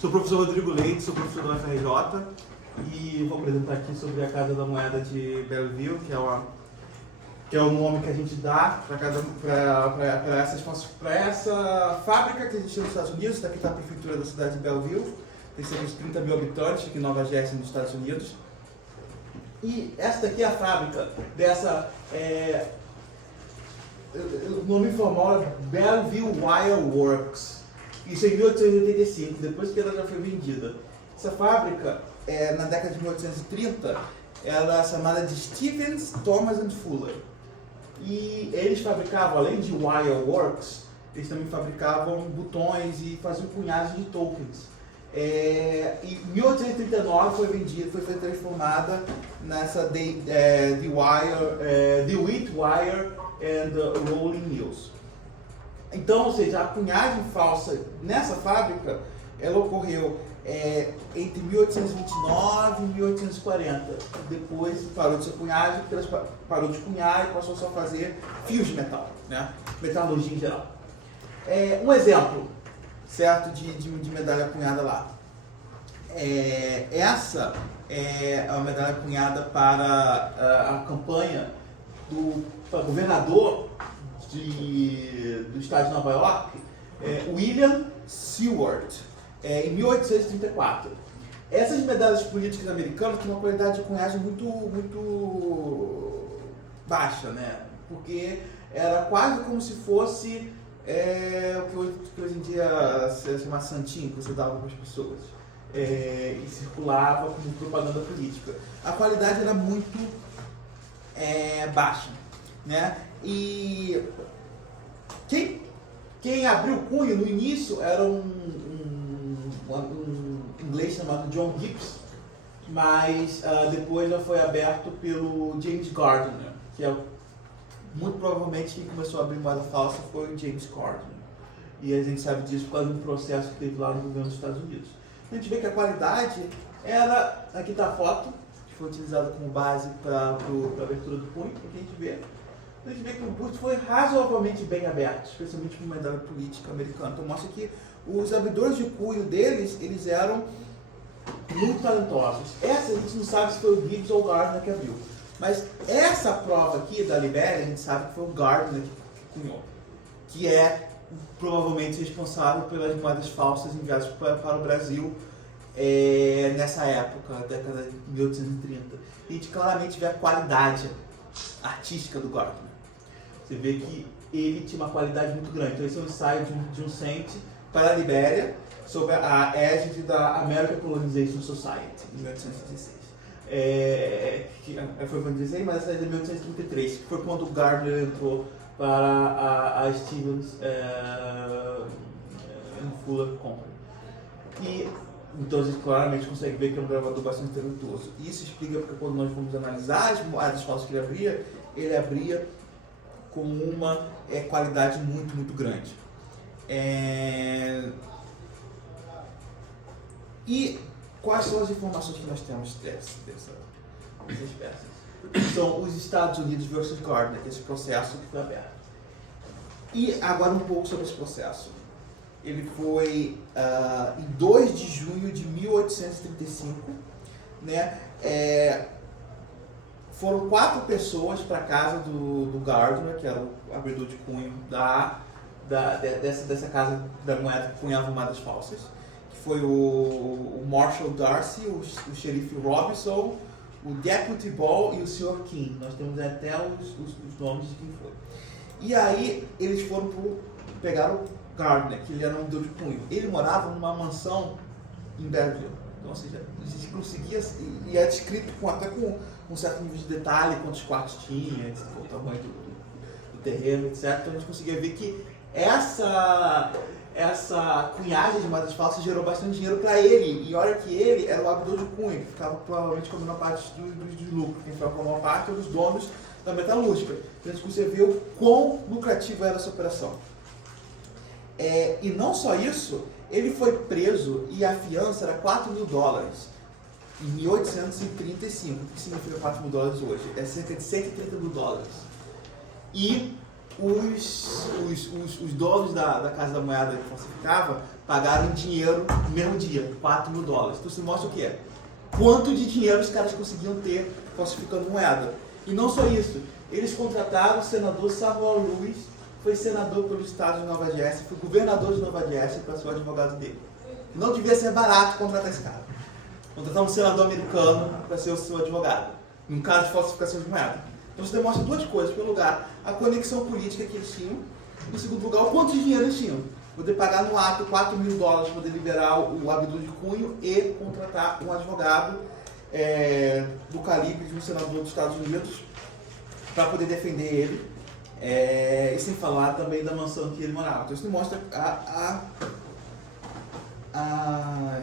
Sou o professor Rodrigo Leite, sou professor da UFRJ e vou apresentar aqui sobre a Casa da Moeda de Belleville, que é o nome que a gente dá para essa fábrica que a gente tem nos Estados Unidos. Aqui está a prefeitura da cidade de Belleville, tem cerca de 30 mil habitantes aqui em Nova Jersey, nos Estados Unidos. E essa daqui é a fábrica dessa, o nome informal é Belleville Wire Works. Isso em 1885, depois que ela já foi vendida. Essa fábrica, na década de 1830, ela é chamada de Stevens, Thomas and Fuller. E eles fabricavam, além de wire works, eles também fabricavam botões e faziam punhagens de tokens. Em 1839 foi transformada nessa The Wheat Wire and Rolling Mills. Então, ou seja, a cunhagem falsa nessa fábrica, ela ocorreu entre 1829 e 1840. Depois parou de ser cunhagem, porque ela parou de cunhar e passou só a fazer fios de metal, né? Metalurgia em geral. Um exemplo, certo, de medalha cunhada lá. Essa é a medalha cunhada para a campanha do governador do estado de Nova York, William Seward, em 1834. Essas medalhas políticas americanas têm uma qualidade de cunhagem muito baixa, né? Porque era quase como se fosse o que hoje em dia se chama santinho, que você dava para as pessoas, e circulava como propaganda política. A qualidade era muito baixa, né? E quem abriu o cunho no início era um inglês chamado John Gibbs, mas depois já foi aberto pelo James Gardner, que muito provavelmente quem começou a abrir moeda falsa foi o James Gardner. E a gente sabe disso por causa do processo que teve lá no governo dos Estados Unidos. A gente vê que a qualidade era, aqui está a foto, que foi utilizada como base para a abertura do punho, porque a gente vê que o busto foi razoavelmente bem aberto, especialmente com uma medalha política americana. Então mostra que os abridores de punho deles, eles eram muito talentosos. Essa a gente não sabe se foi o Gibbs ou o Gardner que abriu. Mas essa prova aqui da Libéria, a gente sabe que foi o Gardner que cunhou, que é provavelmente responsável pelas moedas falsas enviadas para o Brasil nessa época, década de 1830. A gente claramente vê a qualidade artística do Gardner. Você vê que ele tinha uma qualidade muito grande. Então esse é um ensaio de um cente para a Libéria, sob a égide da American Colonization Society, em 1816. Foi quando 16, mas essa é de 1833, que foi quando o Gardner entrou para a Stevens Fuller Company. E então a gente claramente consegue ver que é um gravador bastante talentoso. Isso explica porque quando nós fomos analisar as moedas falsas que ele abria com uma qualidade muito grande. E quais são as informações que nós temos dessas peças? São os Estados Unidos versus Gardner, que é esse processo que foi aberto. E agora um pouco sobre esse processo. Ele foi em 2 de junho de 1835, né? Foram 4 pessoas para a casa do Gardner, que era o abridor de cunho dessa casa da moeda que cunhava moedas falsas, que foi o Marshall Darcy, o xerife Robinson, o Deputy Ball e o Sr. King. Nós temos até os nomes de quem foi. E aí eles pegaram o Gardner, que ele era um abridor de cunho. Ele morava numa mansão em Belleville. Então, ou seja, a gente conseguia, e é descrito até com um certo nível de detalhe, quantos quartos tinha, o tamanho do terreno, etc. Então a gente conseguia ver que essa cunhagem de moedas falsas gerou bastante dinheiro para ele. E olha que ele era o abridor de cunho, que ficava provavelmente com a menor parte dos lucros. Quem ficava com a maior parte eram os donos da metalúrgica. Então a gente conseguia ver o quão lucrativa era essa operação. E não só isso, ele foi preso e a fiança era $4 mil em 1835. O que significa $4 mil hoje? É cerca de $130 mil. E os donos da Casa da Moeda que falsificava pagaram em dinheiro no mesmo dia, 4 mil dólares. Então isso mostra o quê? Quanto de dinheiro os caras conseguiam ter falsificando moeda. E não só isso, eles contrataram o senador Samuel Lewis, foi senador pelo estado de Nova Jersey, foi governador de Nova Jersey para ser o advogado dele. Não devia ser barato contratar esse cara. Contratar um senador americano para ser o seu advogado, num caso de falsificação de moeda. Então isso demonstra duas coisas. Em primeiro lugar, a conexão política que eles tinham. Em segundo lugar, o quanto de dinheiro eles tinham. Poder pagar no ato 4 mil dólares para poder liberar o Abdul de Cunho e contratar um advogado do calibre de um senador dos Estados Unidos para poder defender ele. E sem falar também da mansão que ele morava. Então isso demonstra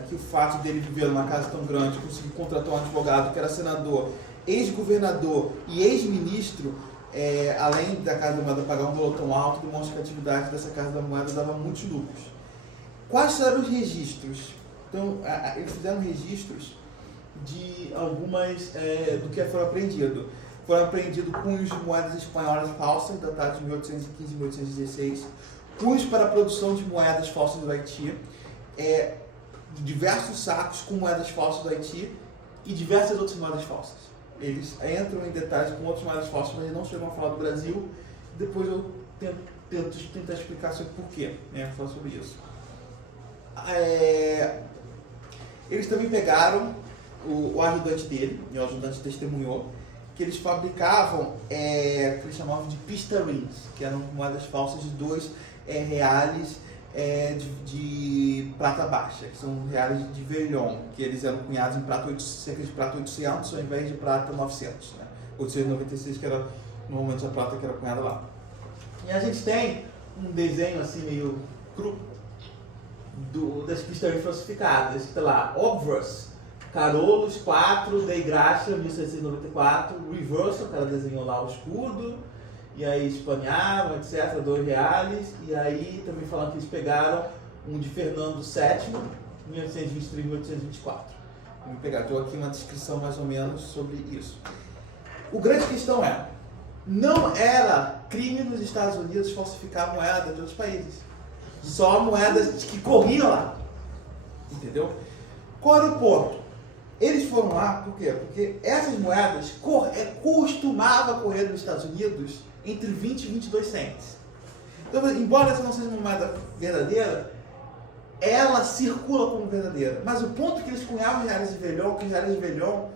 que o fato dele viver numa casa tão grande, conseguir contratar um advogado que era senador, ex-governador e ex-ministro, além da Casa da Moeda pagar um valor tão alto, demonstra que a atividade dessa Casa da Moeda dava muitos lucros. Quais eram os registros? Então, eles fizeram registros de algumas do que foram apreendido. Foram apreendidos cunhos de moedas espanholas falsas, datadas de 1815 e 1816, cunhos para a produção de moedas falsas do Haiti, diversos sacos com moedas falsas do Haiti e diversas outras moedas falsas. Eles entram em detalhes com outras moedas falsas, mas não chegam a falar do Brasil. Depois eu tento tentar explicar sobre porquê, falar sobre isso. Eles também pegaram o ajudante dele, e o ajudante testemunhou, que eles fabricavam, que eles chamavam de pistarins, que eram moedas falsas de 2 reais de prata baixa, que são reais de velhon, que eles eram cunhados em cerca de prata 800 ao invés de prata 900, né? 896, que era normalmente a prata que era cunhada lá. E a gente tem um desenho assim meio cru das pistarins falsificadas, que está lá, Obverse, Carolus 4, Dei Gracia, 1794, Reversal, o cara desenhou lá o escudo, e aí espanhavam, etc., 2 reais, e aí também falando que eles pegaram um de Fernando VII, 1823 e 1824. Vamos pegar, estou aqui uma descrição mais ou menos sobre isso. O grande questão não era crime nos Estados Unidos falsificar moeda de outros países. Só moedas que corriam lá. Entendeu? Qual era o ponto? Eles foram lá, por quê? Porque essas moedas costumavam correr nos Estados Unidos entre 20 e 22 cents. Então, embora essa não seja uma moeda verdadeira, ela circula como verdadeira. Mas o ponto é que eles cunhavam reais de velhon, que os reais de velhon,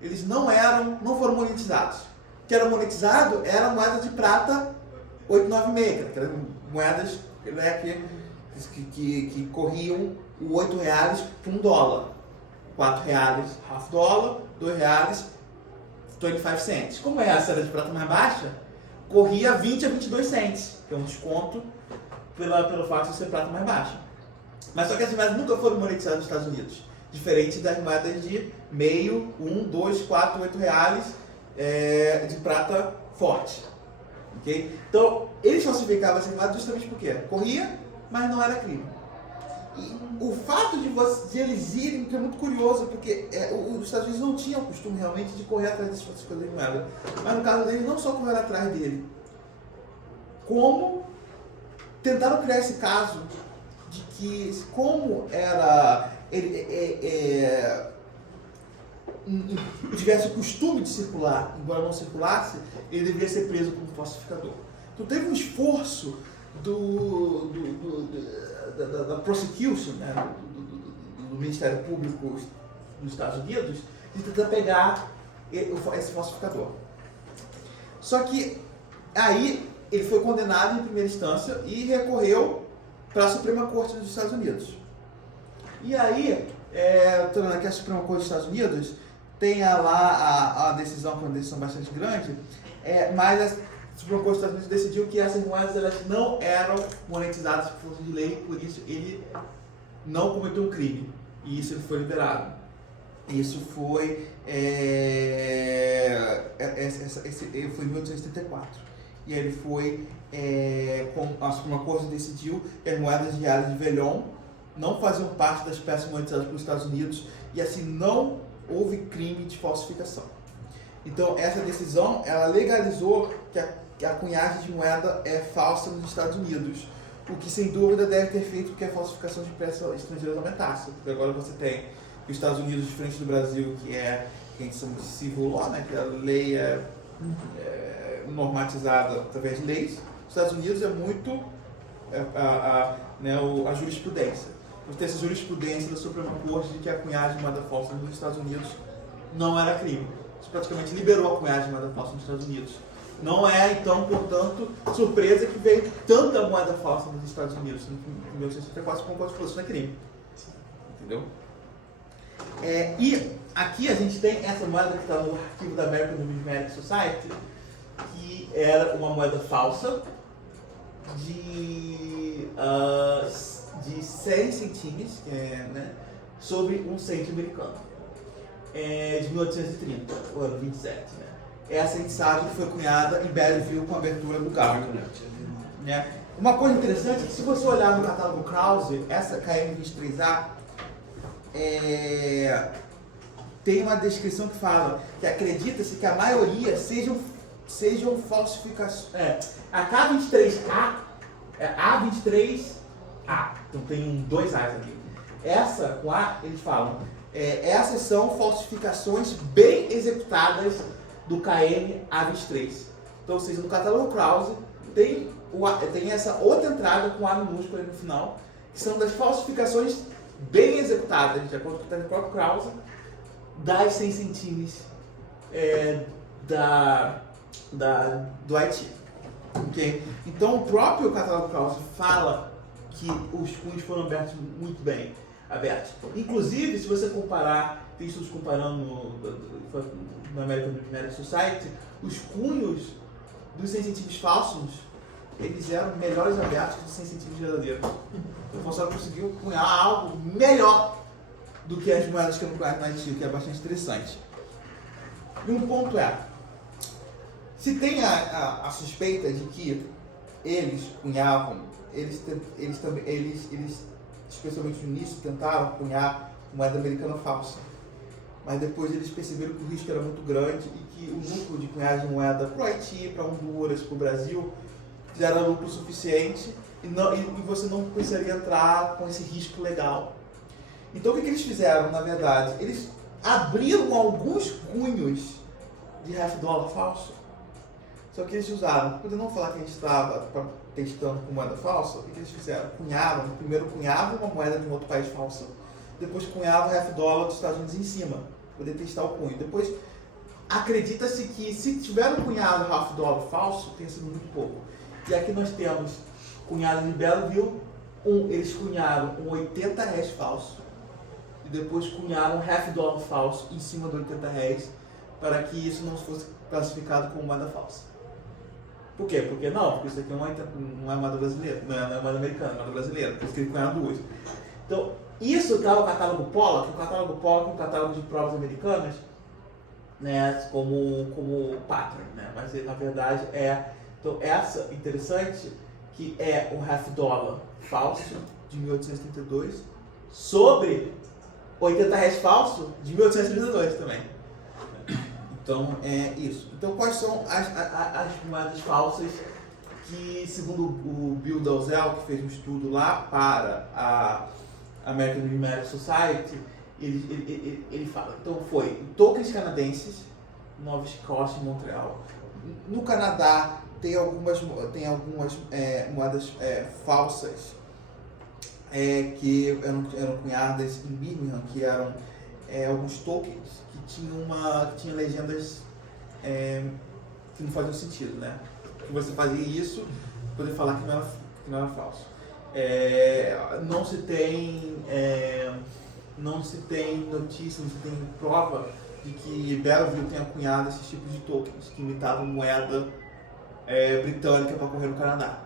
eles não foram monetizados. O que era monetizado era a moeda de prata 896, que eram moedas que corriam o 8 reais para $1. 4 reais, half dollar, 2 reais, 25 cents. Como essa era de prata mais baixa, corria 20 a 22 cents, que é um desconto pelo fato de ser prata mais baixa. Mas só que essas moedas nunca foram monetizadas nos Estados Unidos, diferente das moedas de meio, 1, 2, 4, 8 reais de prata forte. Okay? Então, eles falsificavam essas moedas justamente porque corria, mas não era crime. E o fato de eles irem, que é muito curioso, porque os Estados Unidos não tinham o costume realmente de correr atrás desses falsificadores de moeda. Mas no caso deles, não só correram atrás dele, como tentaram criar esse caso de que, como era tivesse o costume de circular, embora não circulasse, ele deveria ser preso como falsificador. Então teve um esforço da prosecution, né, do Ministério Público dos Estados Unidos, de tentar pegar esse falsificador. Só que aí ele foi condenado em primeira instância e recorreu para a Suprema Corte dos Estados Unidos. E aí, aqui a Suprema Corte dos Estados Unidos tem lá a decisão, que é uma decisão bastante grande, mas a Suprema Corte dos Estados Unidos decidiu que essas moedas elas não eram monetizadas por força de lei, por isso ele não cometeu um crime. E isso ele foi liberado. Isso foi foi em 1874. E aí ele foi, a Suprema Corte decidiu que as moedas diárias de velhon não faziam parte das peças monetizadas pelos Estados Unidos e assim não houve crime de falsificação. Então essa decisão ela legalizou que a cunhagem de moeda é falsa nos Estados Unidos, o que sem dúvida deve ter feito com que a falsificação de peças estrangeiras aumentasse. Porque agora você tem os Estados Unidos, diferente do Brasil, que a gente chama de civil law, né, que a lei é normatizada através de leis. Os Estados Unidos é muito a jurisprudência. Você tem essa jurisprudência da Suprema Corte de que a cunhagem de moeda falsa nos Estados Unidos não era crime. Isso praticamente liberou a cunhagem de moeda falsa nos Estados Unidos. Não é, então, portanto, surpresa que veio tanta moeda falsa nos Estados Unidos. Em 1964, como pode falar, isso não é crime. Entendeu? E aqui a gente tem essa moeda que está no arquivo da American Numismatic Society, que era uma moeda falsa de 100 centímetros, né, sobre um cento americano, de 1830, o ano 27. Né? Essa a gente sabe que foi cunhada em Belleville com a abertura do Garden. Né? Uma coisa interessante é que se você olhar no catálogo Krause, essa KM23A tem uma descrição que fala que acredita-se que a maioria sejam falsificações. A K23A é A23A, então tem dois A's aqui. Essa com A, eles falam, essas são falsificações bem executadas do KM A23. Então, ou seja, no catálogo Krause tem essa outra entrada com A minúsculo aí no final, que são das falsificações bem executadas, de acordo com o próprio Krause, das 100 centímetros do Haiti. Okay? Então, o próprio catálogo Krause fala que os cunhos foram abertos muito bem. Inclusive, se você comparar, tem estudos comparando na American Numismatic Society, os cunhos dos 100 centímetros falsos, eles eram melhores abertos que os 100 centímetros verdadeiros. O Fonseca conseguiu cunhar algo melhor do que as moedas que eram cunhadas na Haiti, que é bastante interessante. E um ponto se tem a suspeita de que eles cunhavam, eles especialmente no início, tentaram cunhar moeda americana falsa. Mas depois eles perceberam que o risco era muito grande e que o lucro de cunhagem de moeda para o Haiti, para Honduras, para o Brasil, já era lucro suficiente e você não precisaria entrar com esse risco legal. Então o que eles fizeram, na verdade? Eles abriram alguns cunhos de $50 falso. Só que eles usaram, para poder não falar que a gente estava testando com moeda falsa, o que eles fizeram? Primeiro cunhavam uma moeda de um outro país falsa, depois cunhavam $50 dos Estados Unidos em cima, para poder testar o cunho. Depois, acredita-se que se tiveram cunhado $50 falso, tenha sido muito pouco. E aqui nós temos cunhado de Belleville, eles cunharam um R$80 falso, e depois cunharam $50 falso em cima do R$80, para que isso não fosse classificado como moeda falsa. Por quê? Porque isso aqui não é moeda brasileira, não é moeda americana, é moeda brasileira, por isso que eles cunharam duas. Então, isso está no catálogo Pollock. O catálogo Pollock é um catálogo de provas americanas, né, como pattern, né? Mas na verdade então essa interessante, que é um $50 falso de 1832 sobre R$80 falso de 1832 também. Então é isso. Então quais são as moedas falsas que, segundo o Bill Dalzell, que fez um estudo lá para a American Numismatic Society, ele fala. Então foi tokens canadenses, Nova Escócia e Montreal. No Canadá tem algumas moedas falsas que eram cunhadas em Birmingham, que eram alguns tokens que tinham legendas que não faziam sentido, né? Que você fazia isso para poder falar que não era falso. Não se tem notícia, não se tem prova de que Belleville tenha cunhado esses tipos de tokens que imitavam moeda britânica para correr no Canadá.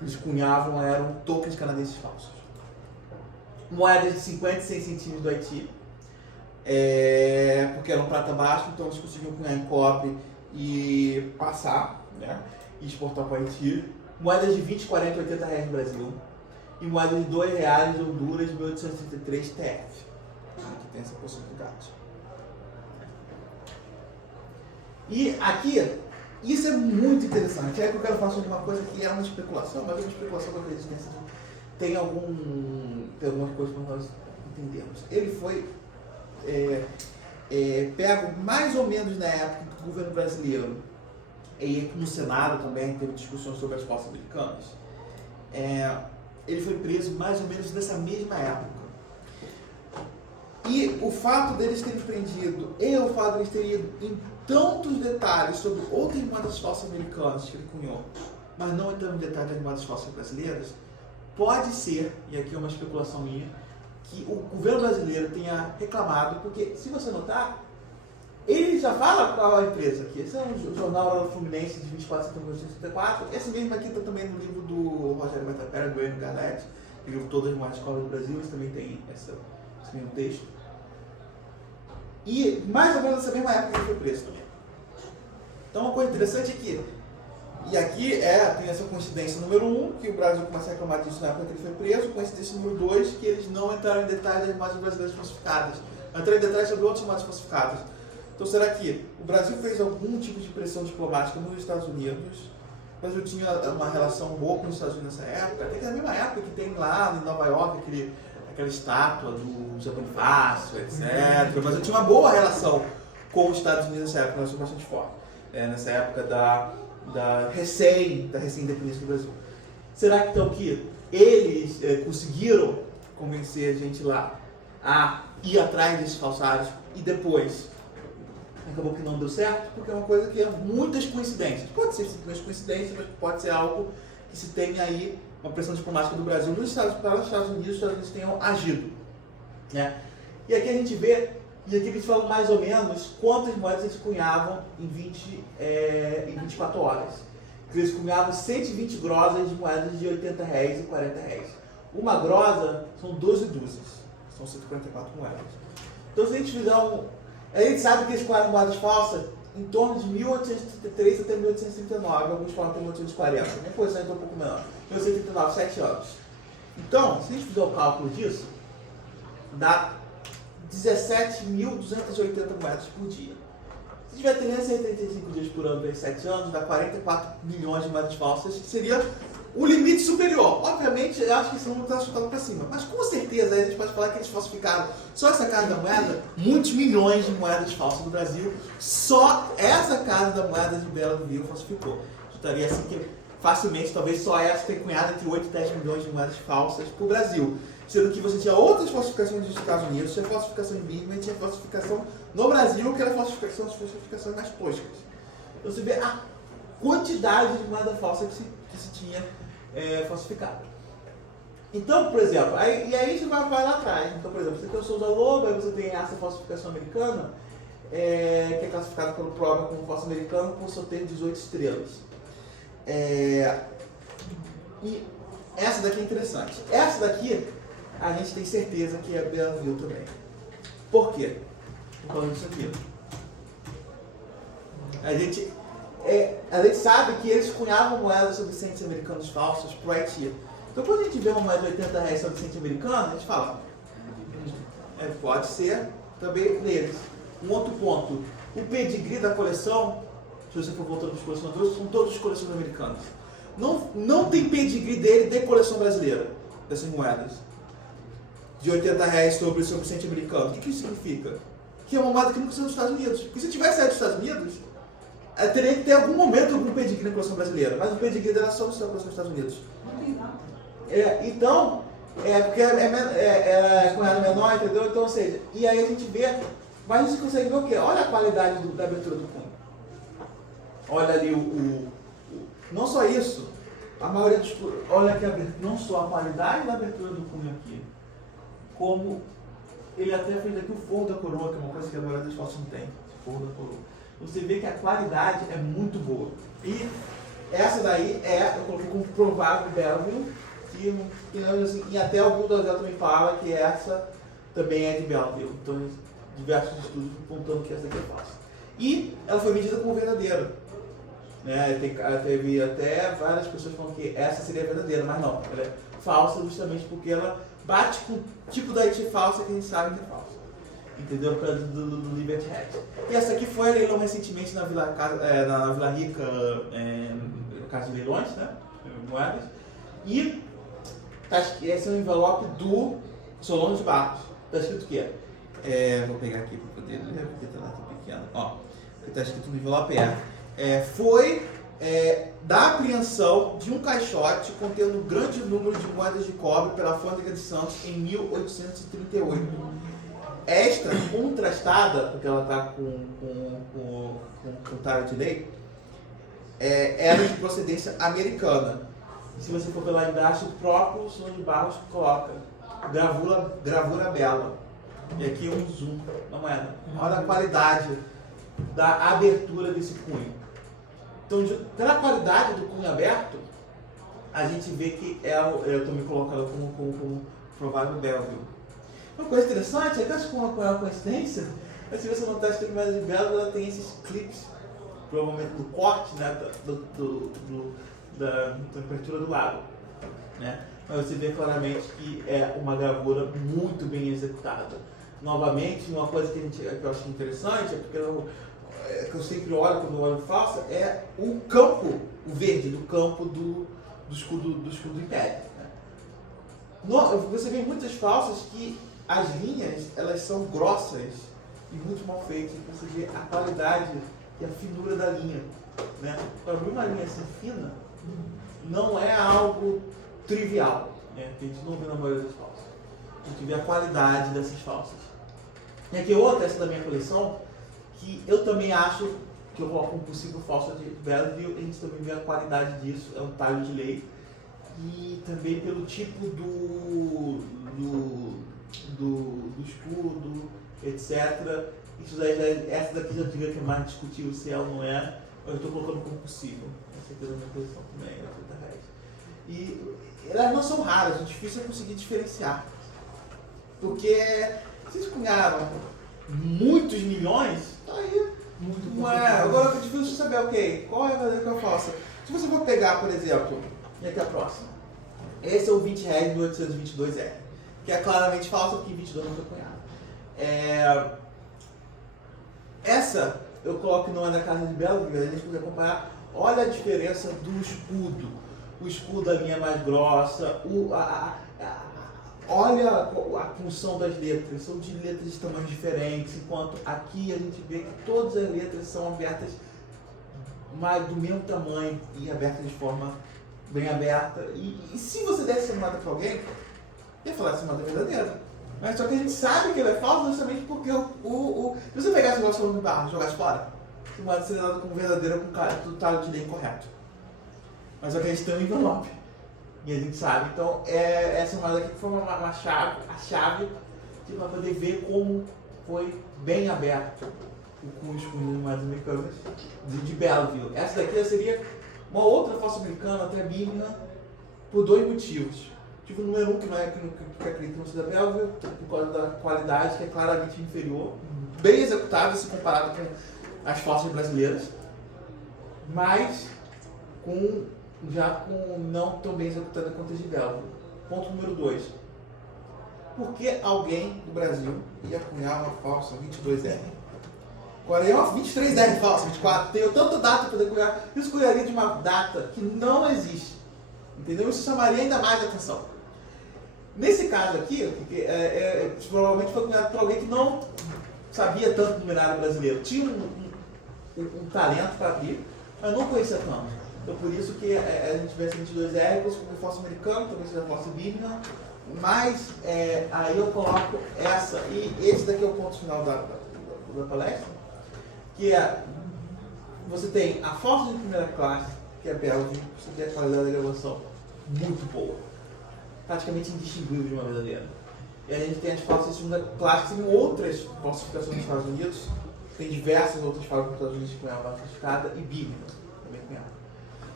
Eles cunhavam, eram tokens canadenses falsos. Moedas de 50 e 100 centímetros do Haiti, porque eram prata baixa, então eles conseguiam cunhar em cobre e passar, né, e exportar para o Haiti. Moedas de 20, 40 e R$80 no Brasil. E moedas de R$2 em Honduras, 1833 TF. Aqui tem essa possibilidade. E aqui Isso é muito interessante. É que eu quero falar sobre uma coisa que é uma especulação, mas é uma especulação que eu acredito que tem algumas coisas para nós entendermos. Ele foi pego mais ou menos na época do governo brasileiro, e no Senado também teve discussões sobre as forças americanas. Ele foi preso mais ou menos nessa mesma época. E o fato deles terem prendido e o fato deles terem ido em tantos detalhes sobre outras moedas falsas americanas que ele cunhou, mas não entrando em detalhes das moedas falsas brasileiras, pode ser, e aqui é uma especulação minha, que o governo brasileiro tenha reclamado, porque se você notar, ele já fala qual é a empresa aqui. Esse é um jornal Fluminense de 24 de setembro de 1964. Esse mesmo aqui está também no livro do Rogério Matapera, do Enio Garnett, o livro Todas as Moedas Falsas do Brasil. Eles também tem esse mesmo texto. E mais ou menos nessa mesma época ele foi preso também. Então uma coisa interessante é que, e aqui tem essa coincidência número 1, que o Brasil começa a reclamar disso na época que ele foi preso, coincidência número 2, que eles não entraram em detalhes das moedas brasileiras falsificadas, entraram em detalhes sobre outras moedas falsificadas. Então será que o Brasil fez algum tipo de pressão diplomática nos Estados Unidos? O Brasil tinha uma relação boa com os Estados Unidos nessa época, até que na mesma época que tem lá em Nova York aquela estátua do José Bonifácio, etc. O Brasil tinha uma boa relação com os Estados Unidos nessa época, uma relação bastante forte. Nessa época da recém-independência do Brasil. Será que então que eles conseguiram convencer a gente lá a ir atrás desses falsários e depois acabou que não deu certo? Porque é uma coisa que é muitas coincidências. Pode ser simplesmente coincidência, mas pode ser algo que se tem aí uma pressão diplomática do Brasil para os Estados Unidos tenham agido. Né? E aqui a gente vê, e aqui eles falam mais ou menos quantas moedas eles cunhavam em 24 horas. Eles cunhavam 120 grosas de moedas de 80 reais e 40 reais. Uma grosa são 12 dúzias, são 144 moedas. Então se a gente fizer a gente sabe que eles cunharam moedas falsas em torno de 1833 até 1839, alguns falam até 1840, minha posição é um pouco menor, 1839, 7 anos. Então, se a gente fizer o cálculo disso, dá 17.280 moedas por dia. Se tiver 375 dias por ano vezes 7 anos, dá 44 milhões de moedas falsas, que seria o limite superior. Obviamente, eu acho que esse número está chutado para cima, mas com certeza a gente pode falar que eles falsificaram só essa casa da moeda, muitos milhões de moedas falsas do Brasil, só essa casa da moeda de Bela do Rio falsificou. Estaria assim que facilmente, talvez só essa tenha cunhado entre 8 e 10 milhões de moedas falsas para o Brasil. Sendo que você tinha outras falsificações dos Estados Unidos, tinha falsificação em Birman, tinha falsificação no Brasil, que era falsificações mais toscas. Então você vê a quantidade de moeda falsa que se tinha falsificado. Então, por exemplo, e aí você vai lá atrás. Então, por exemplo, você tem o Souza Lobo, aí você tem essa falsificação americana, que é classificada pelo PROGA como falsa americana, por só ter 18 estrelas. E essa daqui é interessante. Essa daqui, a gente tem certeza que é Belleville também. Por quê? Estou falando isso aqui. A gente sabe que eles cunhavam moedas sobre centos americanos falsos para o Haiti. Então, quando a gente vê uma moeda de 80 reais sobre cento americano, a gente fala, pode ser também deles. Um outro ponto, o pedigree da coleção, se você for voltando para os colecionadores, são todos os colecionadores americanos. Não tem pedigree dele de coleção brasileira, dessas moedas. De 80 reais sobre cento americano. O que isso significa? Que é uma moeda que nunca saiu dos Estados Unidos. Porque se tivesse saído dos Estados Unidos, teria que ter algum momento algum pedigree na coleção brasileira. Mas o pedigree dela só não saiu da coleção dos Estados Unidos. Então, porque é cunhado menor, entendeu? Então, ou seja, e aí a gente vê, mas a gente consegue ver o quê? Olha a qualidade da abertura do punho. Olha ali não só isso, a maioria dos... Olha aqui, não só a qualidade da abertura do punho aqui, como ele até fez aqui o forro da coroa, que é uma coisa que a maioria das falsas não tem, o forro da coroa. Você vê que a qualidade é muito boa. E essa daí eu coloquei como provável Belleville, assim, e até o Bull também fala que essa também é de Belleville. Então, diversos estudos apontando que essa daqui é falsa. E ela foi vendida como verdadeira. Teve até várias pessoas falando que essa seria verdadeira, mas não, ela é falsa justamente porque ela bate com o tipo da Haiti falsa que a gente sabe que é falsa. entendeu? Do Liberty Hedge. E essa aqui foi a leilão recentemente na na Vila Rica, no caso de leilões, né? Moedas. E esse é o envelope do Solon de Barros. Está escrito o quê? Vou pegar aqui para poder ler, porque está lá tão pequeno. Ó, está escrito no envelope foi da apreensão de um caixote contendo um grande número de moedas de cobre pela Alfândega de Santos em 1838. Esta, contrastada, porque ela está com Tarot Day, era de procedência americana. Se você for lá embaixo, o próprio Solon de Barros coloca gravura bela. E aqui é um zoom na moeda. Olha a qualidade da abertura desse cunho. Então, pela qualidade do cunho aberto, a gente vê que eu estou me colocando como provável Belleville. Uma coisa interessante, é que acho que uma coincidência, mas se você notar que a moeda de Belleville ela tem esses clipes, provavelmente do corte, né, da temperatura do lago, né? Mas você vê claramente que é uma gravura muito bem executada. Novamente, uma coisa que eu acho interessante, é porque que eu sempre olho quando eu olho falsa, é o campo, o verde do campo do escudo do Império. Né? Você vê muitas falsas que as linhas elas são grossas e muito mal feitas. Você vê a qualidade e a finura da linha. Né? Para abrir uma linha assim fina, não é algo trivial, né? Que a gente não vê na maioria das falsas. A gente vê a qualidade dessas falsas. E aqui outra, essa da minha coleção, que eu também acho que eu coloco um possível falso de Belleville, a gente também vê a qualidade disso, é um talho de lei. E também pelo tipo do escudo, etc. Isso daí essa daqui já diria que é mais discutível se é ou não é, eu estou colocando como possível. Essa aqui é da minha coleção também, é 30 reais. E elas não são raras, é difícil conseguir diferenciar. Porque vocês cunharam muitos milhões, tá aí. Agora é difícil saber, ok, qual é a verdadeira e qual é a falsa. Se você for pegar, por exemplo, e aqui a próxima. Esse é o 20 reais 1822R, que é claramente falsa porque 22 não foi cunhado. Essa eu coloco que não é da Casa de Belleville, a gente pode acompanhar. Olha a diferença do escudo. O escudo da linha é mais grossa, olha a função das letras, são de letras de tamanhos diferentes, enquanto aqui a gente vê que todas as letras são abertas mais do mesmo tamanho e abertas de forma bem aberta. E se você desse essa moeda para alguém, ia falar que essa moeda é verdadeira. Mas só que a gente sabe que ela é falsa justamente porque se você pegasse o negócio de barro e jogasse fora, essa moeda seria dada como verdadeira com o talho de lei incorreto. Mas só que a gente tem um envelope. E a gente sabe. Então, essa moeda aqui foi a chave para poder ver como foi bem aberto o cunho com as moedas americanas de Belleville. Essa daqui seria uma outra falsa americana, até Birmingham, por dois motivos. Tipo, o número 1, que não é que acredita não seja Belleville, por causa da qualidade, que é claramente inferior, bem executável se comparado com as falsas brasileiras, mas já com não tão bem executada quanto a de Belleville. Ponto número 2. Por que alguém do Brasil ia cunhar uma falsa 22R? Agora é uma 23R falsa, 24. Tenho tanta data para poder cunhar. Isso cunharia de uma data que não existe. Entendeu? Isso chamaria ainda mais atenção. Nesse caso aqui, provavelmente foi cunhado por alguém que não sabia tanto do numerário brasileiro. Tinha um talento para abrir, mas não conhecia tanto. Então por isso que a gente vê essa 22R como falsa americana, talvez seja falsa Birmingham, mas aí eu coloco essa, e esse daqui é o ponto final da palestra, que você tem a falsa de primeira classe, que é Belleville, você tem a qualidade da gravação muito boa, praticamente indistinguível de uma verdadeira. E a gente tem as falsas de segunda classe, que tem outras falsificações nos Estados Unidos, tem diversas outras falsas nos Estados Unidos que cunhavam falsificada, e Birmingham também cunhava.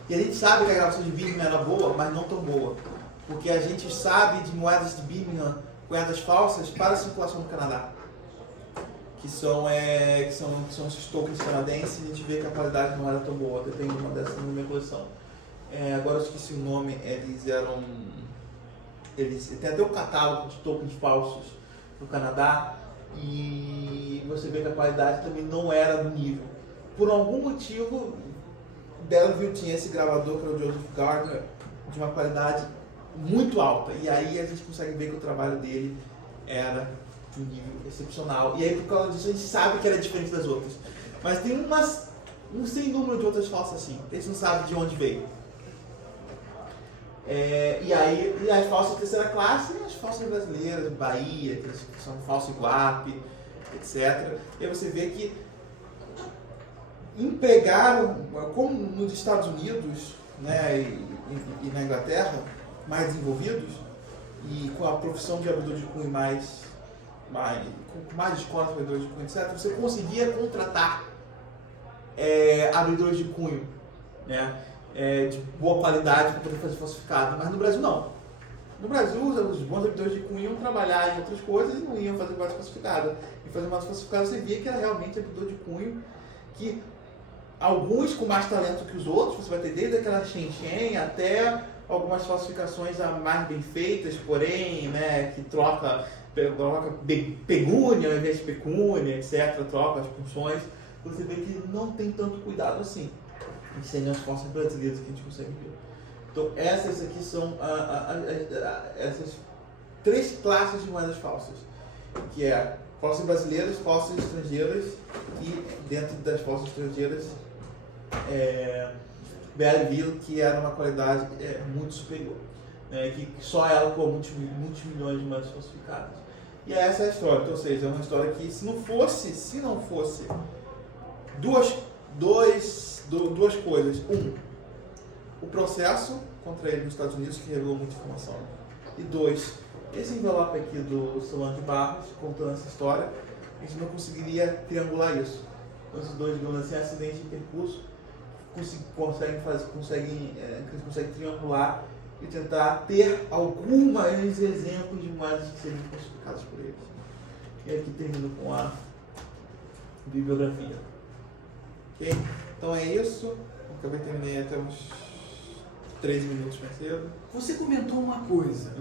E a gente sabe que a gravação de Birmingham era boa, mas não tão boa, porque a gente sabe de moedas de Birmingham cunhadas falsas para a circulação do Canadá, que são esses tokens canadenses, e a gente vê que a qualidade não era tão boa. Eu tenho uma dessas na minha coleção. Agora eu esqueci o nome, eles tem até um catálogo de tokens falsos no Canadá, e você vê que a qualidade também não era do nível. Por algum motivo, Belleville tinha esse gravador, que era o Joseph Gardner, de uma qualidade muito alta, e aí a gente consegue ver que o trabalho dele era de um nível excepcional, e aí por causa disso a gente sabe que era diferente das outras. Mas tem um sem número de outras falsas assim, a gente não sabe de onde veio. E as falsas de terceira classe e as falsas brasileiras, Bahia, que são falso Iguape, etc. E aí você vê que empregaram, como nos Estados Unidos, né, e na Inglaterra, mais desenvolvidos, e com a profissão de abridor de cunho com mais escolas de abridores de cunho, etc., você conseguia contratar abridores de cunho, né, de boa qualidade para poder fazer falsificado, mas no Brasil não. No Brasil, os bons abridores de cunho iam trabalhar em outras coisas e não iam fazer mais falsificado. E fazer mais falsificado você via que era realmente abridor de cunho, que alguns com mais talento que os outros, você vai ter desde aquela Shen até algumas falsificações mais bem feitas, porém, né, que troca pegúnia ao invés de pecúnia, etc., troca as funções. Você vê que não tem tanto cuidado assim. E seriam as falsas brasileiras que a gente consegue ver. Então, essas aqui são essas 3 classes de moedas falsas, que é falsas brasileiras, falsas estrangeiras e, dentro das falsas estrangeiras, Belleville, que era uma qualidade muito superior, né, que só ela com muitos milhões de moedas falsificadas. E essa é a história. Então, ou seja, é uma história que se não fosse duas coisas. O processo contra ele nos Estados Unidos, que revelou muita informação. E 2, esse envelope aqui do Solange Barros, contando essa história, a gente não conseguiria triangular isso. Então, esses dois, digamos assim, acidentes de percurso, conseguem triangular e tentar ter alguns exemplos de moedas que seriam falsificadas por eles. E aqui termino com a bibliografia. Ok? Então é isso. Acabei terminei até uns 13 minutos mais cedo. Você comentou uma coisa,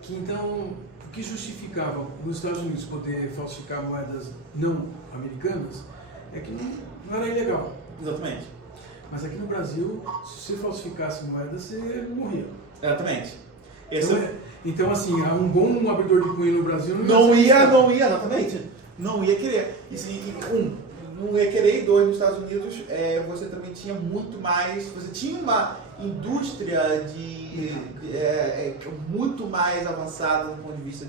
que então, o que justificava nos Estados Unidos poder falsificar moedas não americanas é que não era ilegal. Exatamente. Mas aqui no Brasil, se você falsificasse moeda, você morria. Exatamente. Então, assim, um bom abridor de cunho no Brasil não ia, exatamente. Não ia querer. Não ia querer, e 2, nos Estados Unidos, você também tinha muito mais, você tinha uma indústria muito mais avançada do ponto de vista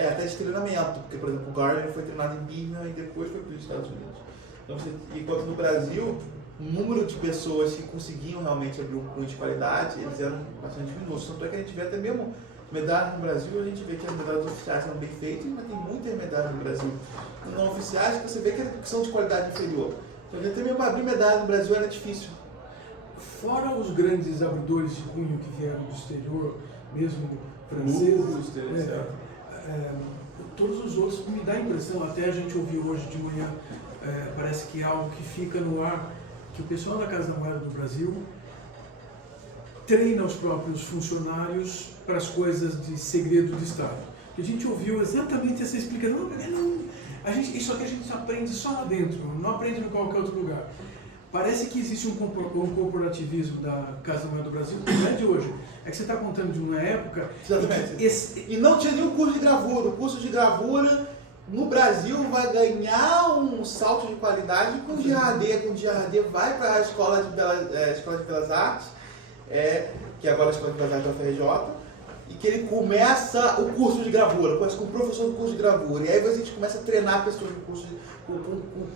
até de treinamento, porque, por exemplo, o Gardner foi treinado em Birmingham e depois foi para os Estados Unidos. Então, enquanto no Brasil, o número de pessoas que conseguiam realmente abrir um cunho de qualidade, eles eram bastante diminutos. Tanto é que a gente vê até mesmo medalhas no Brasil, a gente vê que as medalhas oficiais são bem feitas, mas tem muitas medalhas no Brasil não oficiais que você vê que são de qualidade inferior. Então, até mesmo abrir medalha no Brasil era difícil. Fora os grandes abridores de cunho que vieram do exterior, mesmo franceses, todos os outros, me dá a impressão, até a gente ouviu hoje de manhã, parece que é algo que fica no ar, que o pessoal da Casa da Moeda do Brasil treina os próprios funcionários para as coisas de segredo de Estado. E a gente ouviu exatamente essa explicação. Isso aqui a gente aprende só lá dentro, não aprende em qualquer outro lugar. Parece que existe um corporativismo da Casa da Moeda do Brasil, que não é de hoje. É que você está contando de uma época... Exatamente. E não tinha nenhum curso de gravura. O curso de gravura no Brasil vai ganhar um salto de qualidade com o Girardet. Com o Girardet vai para a Escola de Belas Artes, que agora é a Escola de Belas Artes da UFRJ, e que ele começa o curso de gravura, começa com o professor do curso de gravura, e aí a gente começa a treinar pessoas do curso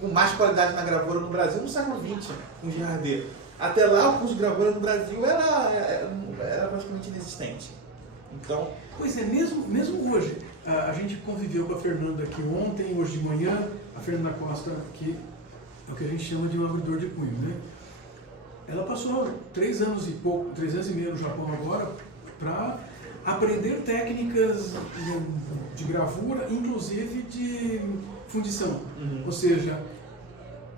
com mais qualidade na gravura no Brasil no século XX, com o Girardet. Até lá, o curso de gravura no Brasil era praticamente inexistente. Então... Pois é, mesmo hoje, a gente conviveu com a Fernanda aqui ontem, hoje de manhã, a Fernanda Costa, que é o que a gente chama de um abridor de cunho, né? Ela passou 3 anos e pouco, 3 anos e meio no Japão agora, para aprender técnicas de gravura, inclusive de fundição. Ou seja,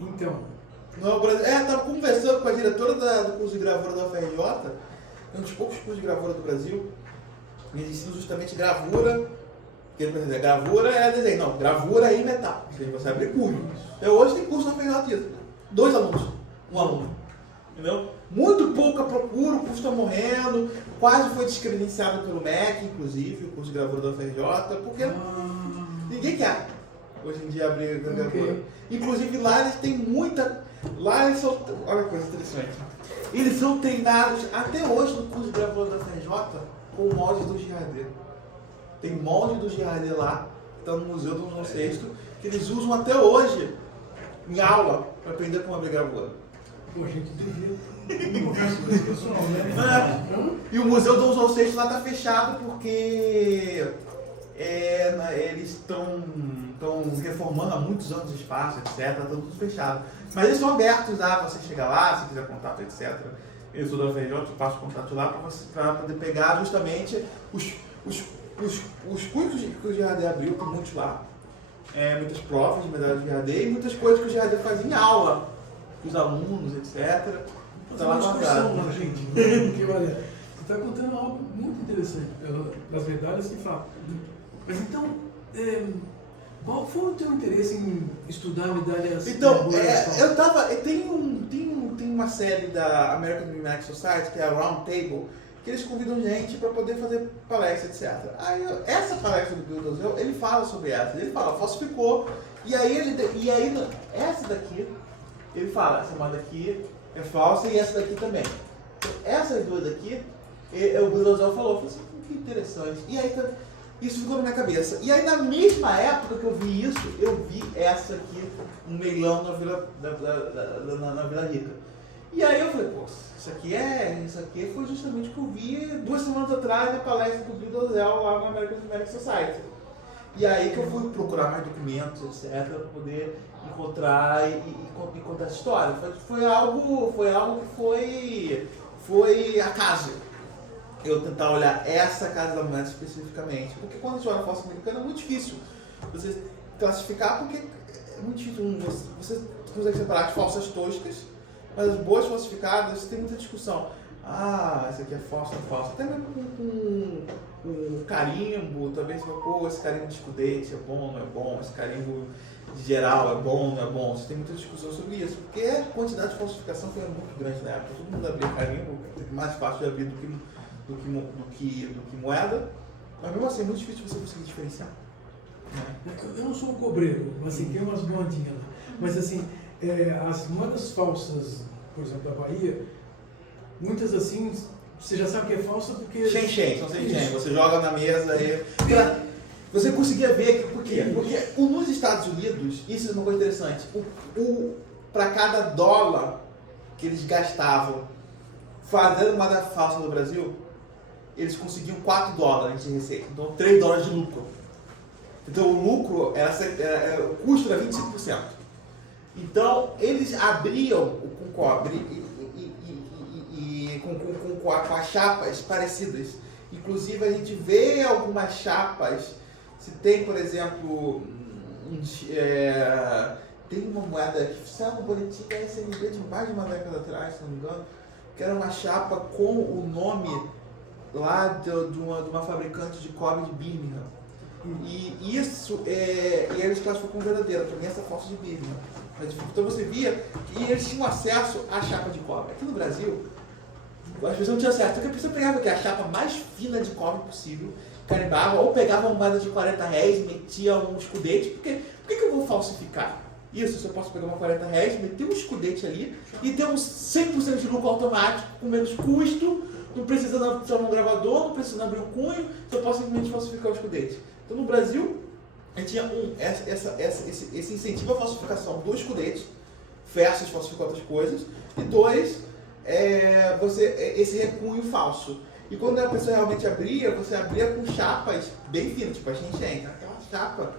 então... Estava conversando com a diretora do curso de gravura da UFRJ, um dos poucos cursos de gravura do Brasil, eles ensinam justamente gravura Porque por exemplo, gravura é desenho, não, gravura é em metal, você abre cunho. Então hoje tem curso na FRJ disso. 2 alunos, 1 aluno. Entendeu? Muito pouca procura, o curso está morrendo, quase foi descredenciado pelo MEC, inclusive, o curso de gravura da UFRJ, porque ninguém quer hoje em dia abrir gravura. Okay. Inclusive lá eles têm muita. Lá eles são. Olha que coisa interessante. Eles são treinados até hoje no curso de gravura da UFRJ com o molde do Girardet. Tem molde do Girardet lá, que está no Museu do João VI, que eles usam até hoje em aula para aprender como abrir gravura. Pô, gente, devia conversa com esse pessoal, né? E o Museu Dom João VI lá está fechado porque eles estão reformando há muitos anos o espaço, etc. Está tudo fechado. Mas eles são abertos a você chegar lá, se quiser contato, etc. Eu sou da UFRJ, eu passo contato lá para poder pegar justamente os cursos que o Girardet abriu, tem muitos lá. Muitas provas de medalha de Girardet e muitas coisas que o Girardet faz em aula, com os alunos, etc. Está lá discussão lá, gente. Porque, olha, você está contando algo muito interessante das medalhas, de fato. Mas então, qual foi o teu interesse em estudar medalhas? Então, eu tava. Tem uma série da American Numerical Society, que é a Round Table, que eles convidam gente para poder fazer palestra, etc. Aí, essa palestra do Bill Dozel, ele fala sobre essa. Ele fala, falsificou. E aí, essa daqui, ele fala, essa moda aqui é falsa e essa daqui também. Essas duas daqui, o Bill Dozel falou assim, que interessante. E aí, isso ficou na minha cabeça. E aí, na mesma época que eu vi isso, eu vi essa aqui, um leilão na Vila Rica. E aí eu falei, pô, isso aqui foi justamente o que eu vi 2 semanas atrás na palestra do Bill Dozel lá na American Numerical Society. E aí que eu fui procurar mais documentos, etc, para poder encontrar e contar essa história. Foi algo que foi acaso. Eu tentar olhar essa Casa da Moeda especificamente. Porque quando a gente olha a falsa americana é muito difícil você classificar, porque é muito difícil. Você consegue separar as falsas toscas, mas as boas falsificadas tem muita discussão. Ah, essa aqui é falsa, não é falsa. Até mesmo com carimbo, talvez você fala, pô, esse carimbo de escudete é bom, não é bom, esse carimbo de geral é bom, não é bom. Você tem muita discussão sobre isso, porque a quantidade de falsificação foi muito grande na época. Todo mundo abria carimbo, é mais fácil de abrir do que moeda, mas mesmo assim é muito difícil você conseguir diferenciar. Eu não sou um cobreiro, assim, tem umas moedinhas lá. Mas assim, as moedas falsas, por exemplo, da Bahia, muitas assim, você já sabe que é falsa porque... Shen, são Shen. Você joga na mesa e... Você conseguia ver, por quê? Porque nos Estados Unidos, isso é uma coisa interessante, para cada dólar que eles gastavam fazendo moeda falsa no Brasil, eles conseguiam $4 de receita, então $3 de lucro. Então o lucro, o custo era 25%. Então eles abriam com cobre e com as chapas parecidas. Inclusive a gente vê algumas chapas, se tem, por exemplo, tem uma moeda que saiu no boletim da SNB de mais de uma década atrás, se não me engano, que era uma chapa com o nome lá de uma fabricante de cobre de Birmingham. E isso, e eles classificam como verdadeira, para mim essa falsa de Birmingham. Então você via que eles tinham acesso à chapa de cobre. Aqui no Brasil, as pessoas não tinham acesso, porque a pessoa pegava a chapa mais fina de cobre possível, carimbava, ou pegava uma moeda de R$40 e metia um escudete. Por que eu vou falsificar? Isso, se eu posso pegar uma R$40, meter um escudete ali e ter um 100% de lucro automático, com menos custo, não precisa de um gravador, não precisa abrir um cunho, eu posso simplesmente falsificar o escudete. Então no Brasil, a gente tinha esse incentivo à falsificação do escudete, versus falsificar outras coisas, e 2, esse recunho falso. E quando a pessoa realmente abria, você abria com chapas bem finas, tipo a Shen, aquela chapa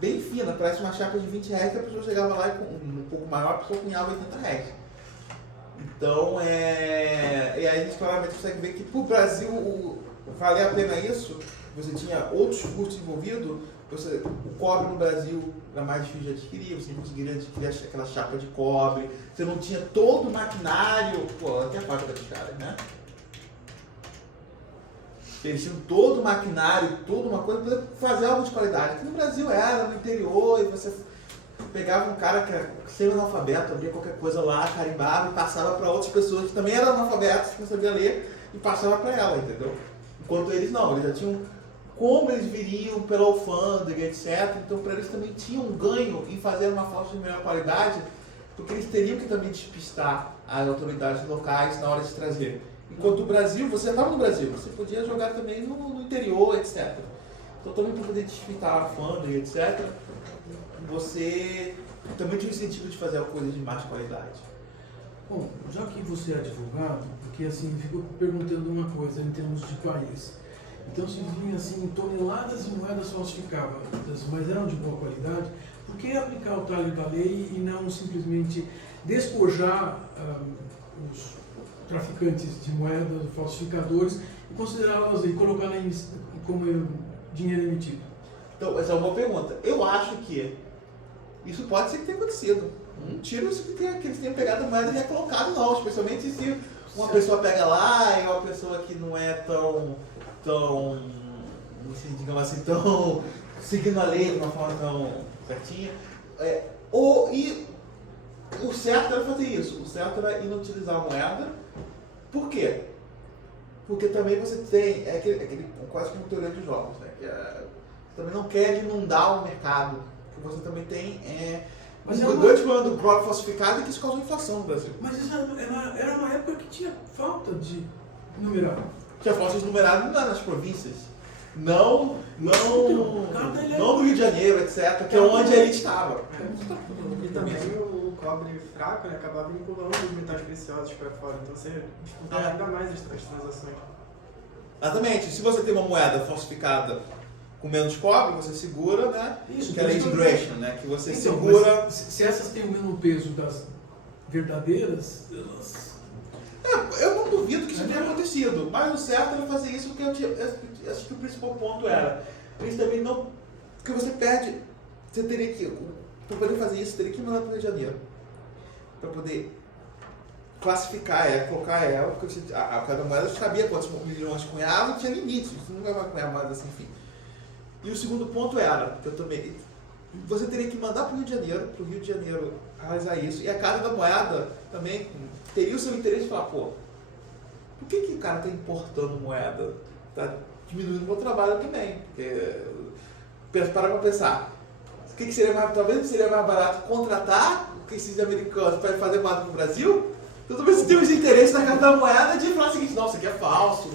bem fina, parece uma chapa de R$20 que a pessoa chegava lá e com um pouco maior, a pessoa cunhava R$80. Então, e aí a gente claramente consegue ver que para o Brasil valer a pena isso, você tinha outros custos envolvidos, o cobre no Brasil era mais difícil de adquirir, você não conseguiria adquirir aquela chapa de cobre, você não tinha todo o maquinário, até a fábrica dos caras, né? Eles tinham todo o maquinário, toda uma coisa para fazer algo de qualidade. Aqui no Brasil era, no interior, e você pegava um cara que era semi-analfabeto, abria qualquer coisa lá, carimbava e passava para outras pessoas que também eram analfabetas, que não sabiam ler, e passava para ela, entendeu? Enquanto eles não, eles já tinham como eles viriam pela alfândega, etc. Então para eles também tinham um ganho em fazer uma foto de melhor qualidade, porque eles teriam que também despistar as autoridades locais na hora de trazer. Enquanto o Brasil, você já estava no Brasil, você podia jogar também no interior, etc. Então também para poder despistar a alfândega, etc., você também tinha o incentivo de fazer coisas de mais qualidade. Bom, já que você é advogado, porque assim, ficou perguntando uma coisa em termos de país. Então se vinha assim toneladas de moedas falsificadas, mas eram de boa qualidade, por que aplicar o talho da lei e não simplesmente despojar os traficantes de moedas, falsificadores, e considerá-las e colocá-las como dinheiro emitido? Então, essa é uma boa pergunta. Eu acho que isso pode ser que tenha acontecido. Não tiro isso que eles tenham pegado a moeda e colocado, não. Especialmente se uma pessoa pega lá e uma pessoa que não é tão digamos assim, tão seguindo a lei de uma forma tão certinha. E o certo era fazer isso. O certo era inutilizar a moeda. Por quê? Porque também você tem, quase como teoria de jogos, né? Você também não quer inundar o mercado. Que você também tem mas um grande problema do próprio falsificado e que isso causou inflação no Brasil. Mas isso era uma época que tinha falta de numerar. Tinha falsas numeradas nas províncias. Não no Rio de Janeiro, etc., que é onde a elite estava. E também o cobre fraco, né, acabava empurrando os metais preciosos para fora, então você dificultava ainda mais as transações. Exatamente. Se você tem uma moeda falsificada com menos cobre, você segura, né? Isso, que é a lei de Gresham, né? Que você então, segura. Se essas têm o mesmo peso das verdadeiras, elas... Eu não duvido que isso tenha acontecido, mas o certo era fazer isso porque eu acho que o principal ponto era. Eles também não. Porque você perde. Você teria que. Para poder fazer isso, você teria que mandar para o Rio de Janeiro. Para poder classificar ela, colocar ela, porque cada moeda sabia quantos milhões cunhava, tinha limite, você nunca vai cunhar mais assim, enfim. E o segundo ponto era, que eu também. Você teria que mandar para o Rio de Janeiro realizar isso. E a Casa da Moeda também teria o seu interesse de falar, pô, por que o cara está importando moeda? Está diminuindo o meu trabalho também. Porque, para pensar, talvez seria mais barato contratar esses americanos para fazer moeda para o Brasil? Então talvez você tenha os interesses na Casa da Moeda de falar o seguinte, não, isso aqui é falso.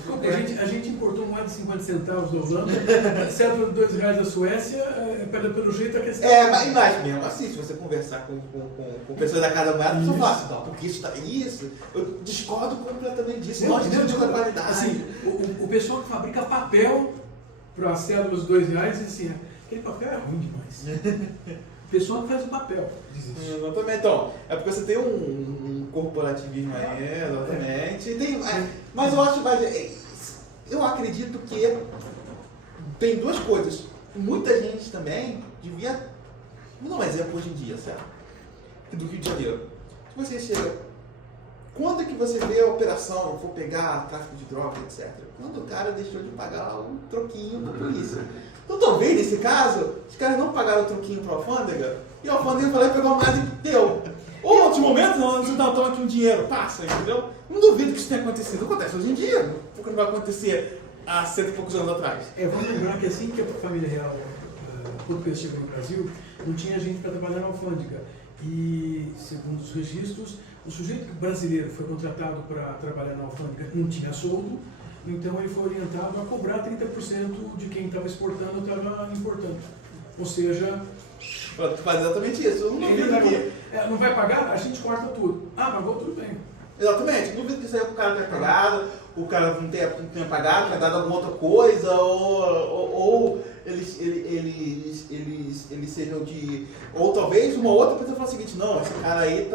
A gente importou moeda de 50 centavos da Holanda, certo de R$2 da Suécia, pelo jeito a questão... Mas mesmo assim, se você conversar com pessoas da Casa da Moeda, a pessoa fala assim, não, porque isso, eu discordo completamente disso, nós temos uma qualidade. Assim, o pessoal que fabrica papel para as cédulas de R$2, diz assim, aquele papel é ruim demais. O pessoal que faz o papel diz isso. Exatamente. Então, é porque você tem um corporativismo aí, exatamente. Mas eu acredito que tem duas coisas. Muita gente também devia. Vou dar um exemplo hoje em dia, certo? Do Rio de Janeiro. Se você chega. Quando é que você vê a operação, vou pegar tráfico de droga, etc. Quando o cara deixou de pagar um troquinho para a polícia. Então, talvez, nesse caso, os caras não pagaram o troquinho para a alfândega e a alfândega foi lá e pegou a moeda e deu. Ou, em outros momentos, não, toma aqui um dinheiro, passa, entendeu? Não duvido que isso tenha acontecido. Acontece hoje em dia, porque não vai acontecer há 100 e poucos anos atrás. Vamos lembrar que assim que a família real, quando chegou no Brasil, não tinha gente para trabalhar na alfândega. E, segundo os registros, o sujeito brasileiro foi contratado para trabalhar na alfândega, não tinha soldo, então ele foi orientado a cobrar 30% de quem estava exportando estava importando. Ou seja... Faz exatamente isso. Eu não duvido que... Não vai pagar? A gente corta tudo. Pagou, tudo bem. Exatamente. Não duvido que isso aí o cara tenha pagado, o cara não tenha pagado, tenha dado alguma outra coisa, ou eles sejam de... Ou talvez uma outra pessoa fala o seguinte, não, esse cara aí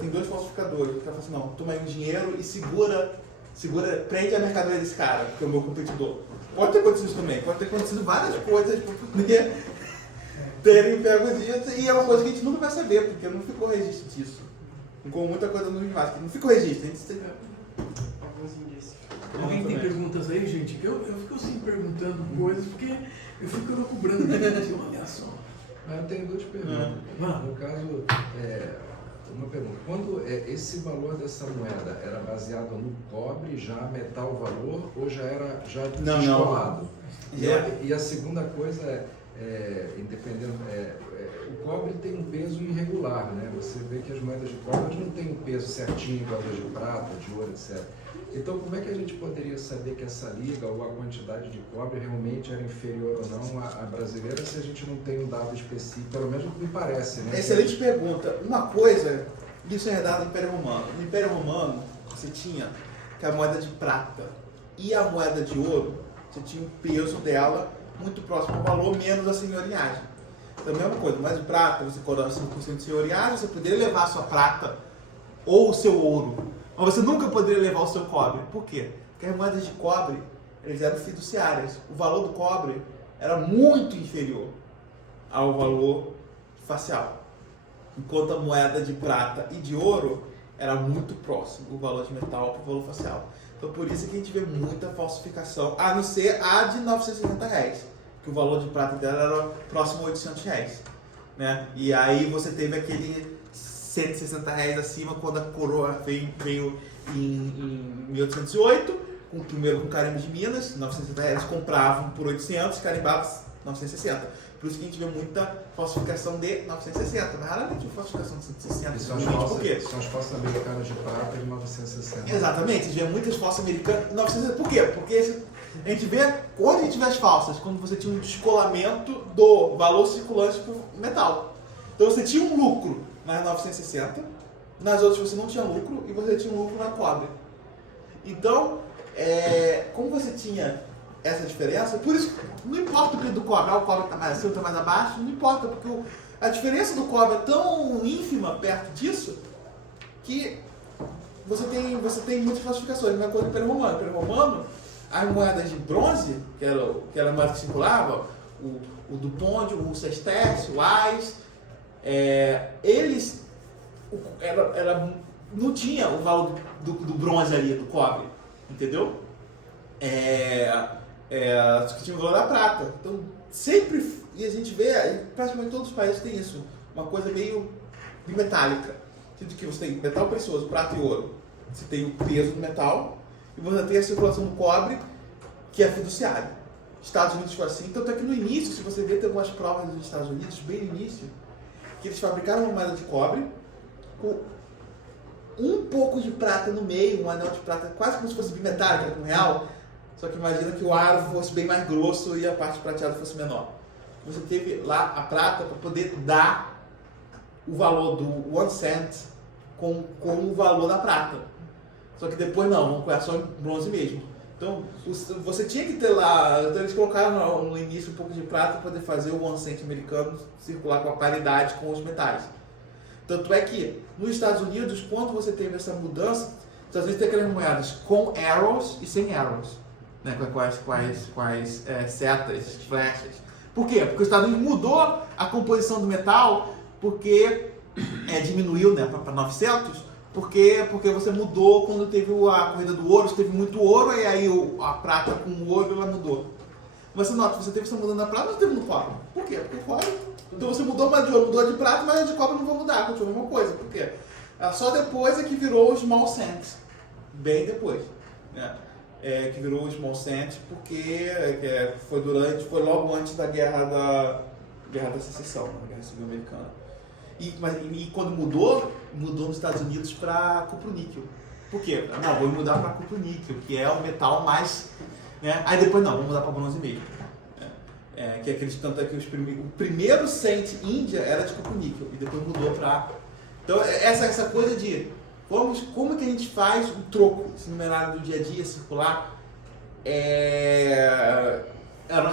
tem dois falsificadores. O cara fala assim, não, toma aí um dinheiro e segura, prende a mercadoria desse cara, que é o meu competidor. Pode ter acontecido isso também, pode ter acontecido várias coisas para poder terem pego disso, e é uma coisa que a gente nunca vai saber, porque não ficou registro disso. Como muita coisa no Rio, não ficou registro. Alguns indícios. Alguém tem perguntas aí, gente? Eu fico assim perguntando coisas porque eu fico elucubrando, né? Olha só. Mas eu tenho duas perguntas. No caso, uma pergunta. Quando esse valor dessa moeda era baseado no cobre, já metal valor, ou já era descolado? E a segunda coisa o cobre tem um peso irregular, né? Você vê que as moedas de cobre não têm um peso certinho igual as de prata, de ouro, etc. Então, como é que a gente poderia saber que essa liga ou a quantidade de cobre realmente era inferior ou não à brasileira se a gente não tem um dado específico? Pelo menos me parece, né? Excelente pergunta. Uma coisa, isso é herdado do Império Romano. No Império Romano, você tinha que a moeda de prata e a moeda de ouro, você tinha um peso dela muito próximo ao valor, menos a senhoriagem. Então, a mesma coisa, moeda de prata, você cobrava 5% de senhoriagem, você poderia levar a sua prata ou o seu ouro, mas você nunca poderia levar o seu cobre. Por quê? Porque as moedas de cobre, eles eram fiduciárias. O valor do cobre era muito inferior ao valor facial. Enquanto a moeda de prata e de ouro era muito próximo, o valor de metal para o valor facial. Então por isso que a gente vê muita falsificação, a não ser a de R$960, que o valor de prata dela era próximo a R$800, né? E aí você teve aquele R$160 acima quando a coroa veio em 1808, primeiro com carimbo de Minas, R$960 eles compravam por 800, carimbavam 960. Por isso que a gente vê muita falsificação de 960, mas raramente falsificação de 160. Por quê? São as falsas americanas de prata de 960. Exatamente, a gente vê muitas falsas americanas de 960. Por quê? Porque a gente vê, onde a gente vê as falsas? Quando você tinha um descolamento do valor circulante por metal. Então você tinha um lucro nas 960, nas outras você não tinha lucro e você tinha um lucro na cobre. Então, como você tinha essa diferença, por isso não importa o preço do cobre, o cobre está mais acima, está mais abaixo, não importa, porque a diferença do cobre é tão ínfima perto disso que você tem muitas classificações. Não é coisa do Império Romano. No Império Romano, as moedas de bronze, que era a moeda que circulava, o Dupont, o Sestércio, o Ais, eles não tinha o valor do bronze ali, do cobre, entendeu? Que tinha o valor da prata. Então, sempre, e a gente vê, praticamente todos os países têm isso, uma coisa meio bimetálica. Sendo que você tem metal precioso, prata e ouro. Você tem o peso do metal e você tem a circulação do cobre, que é fiduciário. Estados Unidos foi assim, tanto é que no início, se você ver, tem algumas provas dos Estados Unidos, bem no início, que eles fabricaram uma moeda de cobre com um pouco de prata no meio, um anel de prata, quase como se fosse bimetálica, com real. Só que imagina que o aro fosse bem mais grosso e a parte prateada fosse menor. Você teve lá a prata para poder dar o valor do 1 cent com o valor da prata. Só que depois não, vamos colocar só em bronze mesmo. Então, você tinha que ter lá, então eles colocaram no início um pouco de prata para poder fazer o 1 cent americano circular com a paridade com os metais. Tanto é que nos Estados Unidos, quando você teve essa mudança, os Estados Unidos tem aquelas moedas com arrows e sem arrows. Né, com as setas, flechas. Por quê? Porque os Estados Unidos mudou a composição do metal, porque diminuiu, né, para 900, porque você mudou quando teve a corrida do ouro, você teve muito ouro, e aí a prata com o ouro ela mudou. Mas você nota, você teve essa mudança na prata, mas teve no cobre. Por quê? Porque o cobre, então você mudou a de ouro, mudou a de prata, mas a de cobre não vai mudar, continua a mesma coisa. Por quê? Só depois é que virou os small cents, bem depois, né? Que virou o small cent, porque foi logo antes da Guerra da Secessão, da Guerra Civil Americana. E quando mudou nos Estados Unidos para cupro-níquel. Por quê? Não, vou mudar para cupro-níquel, que é o metal mais... Né? Aí depois não, vou mudar para bronze mesmo. Que é aqueles tanto que o primeiro cent Índia era de cupro-níquel, e depois mudou para... Então essa coisa de... Como que a gente faz o troco, esse numerário do dia a dia circular? Era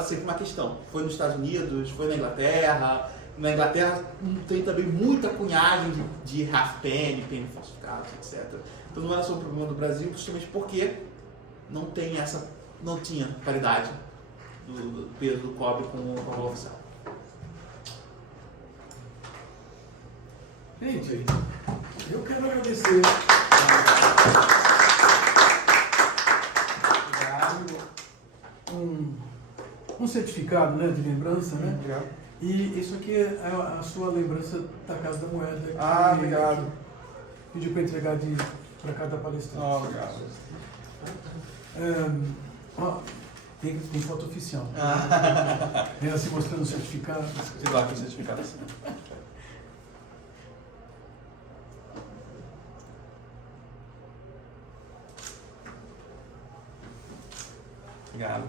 sempre uma questão. Foi nos Estados Unidos, foi na Inglaterra. Na Inglaterra tem também muita cunhagem de half penny, penny falsificados, etc. Então não era só o problema do Brasil, justamente porque não tinha paridade do peso do cobre com o valor oficial. Gente, eu quero agradecer certificado, né, de lembrança, né? Obrigado. E isso aqui é a sua lembrança da Casa da Moeda. Ah, obrigado. Pediu para entregar para cada palestrante. Oh, obrigado. Ó, tem foto oficial. Ah. Ela se mostrando o certificado. Sei lá que o certificado assim. Obrigado.